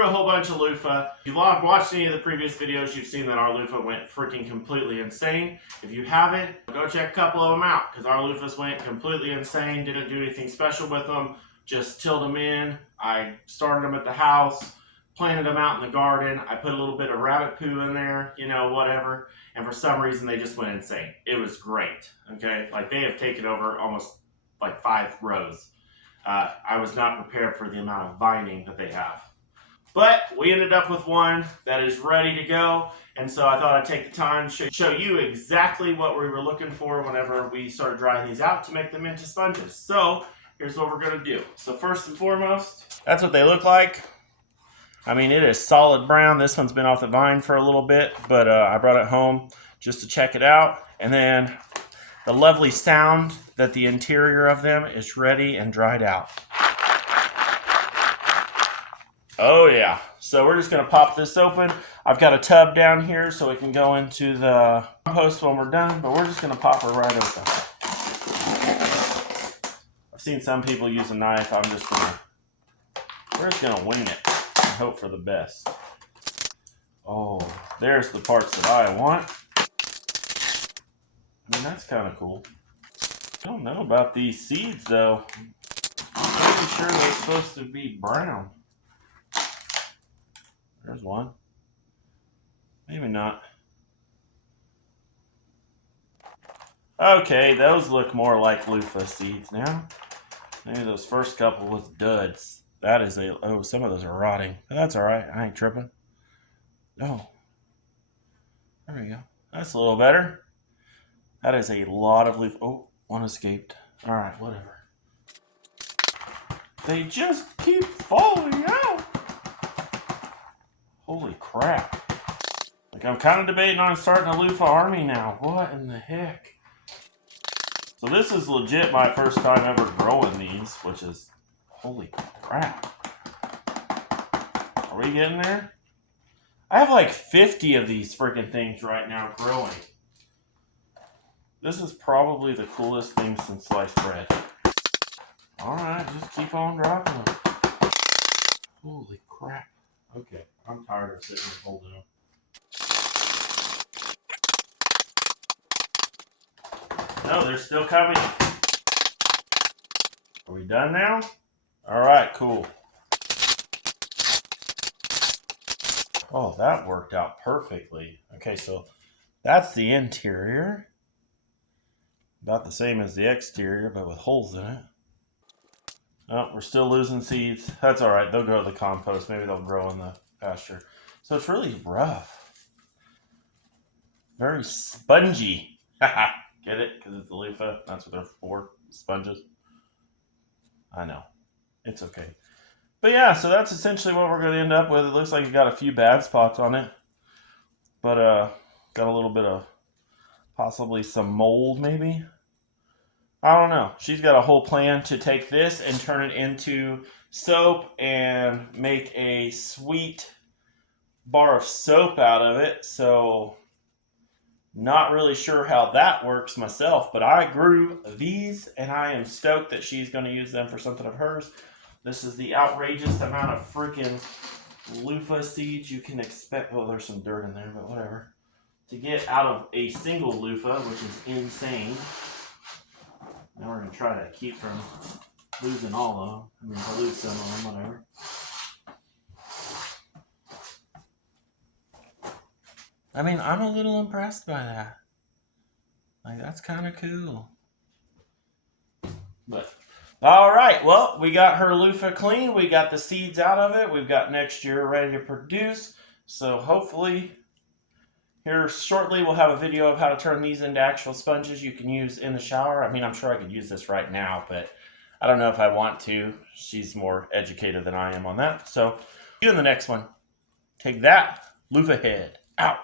grew a whole bunch of loofah. If you've watched any of the previous videos, you've seen that our loofah went freaking completely insane. If you haven't, go check a couple of them out, because our loofahs went completely insane. Didn't do anything special with them. Just tilled them in. I started them at the house, planted them out in the garden. I put a little bit of rabbit poo in there, you know, whatever. And for some reason, they just went insane. It was great, okay? Like, they have taken over almost like 5 rows. I was not prepared for the amount of vining that they have. But we ended up with one that is ready to go. And so I thought I'd take the time to show you exactly what we were looking for whenever we started drying these out to make them into sponges. So here's what we're going to do. So first and foremost, that's what they look like. I mean, it is solid brown. This one's been off the vine for a little bit, but I brought it home just to check it out. And then the lovely sound that the interior of them is ready and dried out. Oh yeah. So we're just going to pop this open. I've got a tub down here so it can go into the compost when we're done, but we're just going to pop her right open. I've seen some people use a knife. We're just going to wing it and hope for the best. Oh, there's the parts that I want. I mean, that's kind of cool. I don't know about these seeds though. I'm pretty sure they're supposed to be brown. There's one. Maybe not. Okay, those look more like loofah seeds now. Maybe those first couple was duds. That is oh, some of those are rotting. But that's alright, I ain't tripping. Oh. There we go. That's a little better. That is a lot of loofah. Oh, one escaped. Alright, whatever. They just keep falling out. Holy crap. Like, I'm kind of debating on starting a loofah army now. What in the heck? So this is legit my first time ever growing these, which is, holy crap. Are we getting there? I have like 50 of these freaking things right now growing. This is probably the coolest thing since sliced bread. Alright, just keep on dropping them. Holy crap. Okay, I'm tired of sitting and holding them. No, they're still coming. Are we done now? Alright, cool. Oh, that worked out perfectly. Okay, so that's the interior. About the same as the exterior, but with holes in it. Oh, we're still losing seeds. That's all right. They'll go to the compost. Maybe they'll grow in the pasture. So it's really rough. Very spongy. Get it? Because it's a loofah. That's what they're for. Sponges. I know. It's okay. But yeah, so that's essentially what we're going to end up with. It looks like it got a few bad spots on it. But got a little bit of possibly some mold maybe. I don't know. She's got a whole plan to take this and turn it into soap and make a sweet bar of soap out of it. So, not really sure how that works myself, but I grew these and I am stoked that she's going to use them for something of hers. This is the outrageous amount of freaking loofah seeds you can expect. Oh, there's some dirt in there, but whatever. To get out of a single loofah, which is insane. Now we're going to try to keep from losing all of them. I mean, if I lose some of them, whatever. I mean, I'm a little impressed by that. Like, that's kind of cool. But, alright, well, we got her loofah clean. We got the seeds out of it. We've got next year ready to produce. So, hopefully, here shortly we'll have a video of how to turn these into actual sponges you can use in the shower. I mean, I'm sure I could use this right now, but I don't know if I want to. She's more educated than I am on that. So, see you in the next one. Take that, loofah head, out.